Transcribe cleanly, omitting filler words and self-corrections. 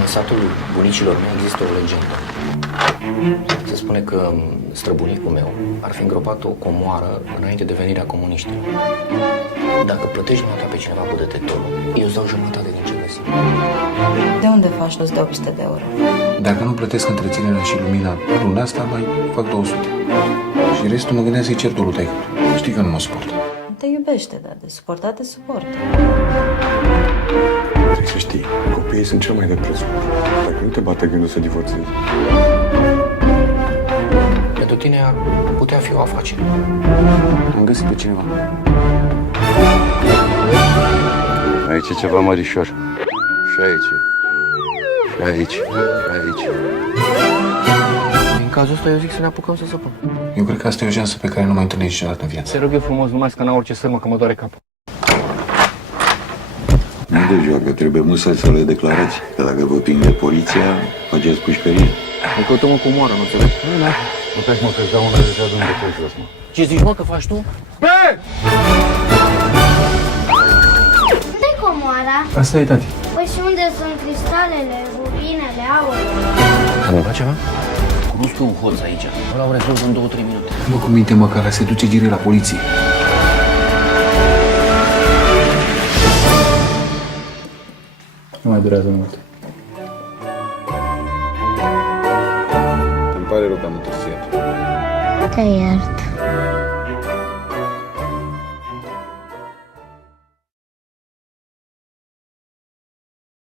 În satul bunicilor mei există o legendă. Se spune că străbunicul meu ar fi îngropat o comoară înainte de venirea comuniștilor. Dacă plătești noaptea pe cineva cu detectorul, eu îți dau jumătate din ce găsim. De unde faci nu-ți dau 100 de euro? Dacă nu plătesc întreținerea și lumina luna asta, mai fac 200. Și restul mă gândeam să-i cer dolul tăi. Știi că nu mă suport. Te iubește, dar de suportat te suportă. Trebuie să știi, copiii sunt cel mai de preț. Dacă nu te bate gândul să divorțezi. Pentru tine ar putea fi o afacere. Am găsit pe cineva. Aici e ceva mărișor. Și aici. Și aici. Și aici. În cazul ăsta eu zic să ne apucăm să săpăm. Eu cred că asta e o șansă pe care nu mai întâlnești niciodată în viață. Te rog eu frumos, numai că n-am orice sârmă, că mă doare capul. Nu de joacă, trebuie musai să le declarați. Că dacă vă prinde poliția, faceți pușcărie. Ne căutăm o comoară, nu înțeleg. Puteți, mă, că-ți dau una de cea de pe jos, mă. Ce zici, mă, că faci tu? Unde-i comoara? Asta e, tati. Păi și unde sunt cristalele, rubinele, aur? Am întâmplat ceva? Cunosc un hoț aici. L-au rezolvat în 2-3 minute. Mă, cu minte, mă, că se duce direct la poliție. Nu mai durează mult. Îmi pare rău că am întârziat. Te iert.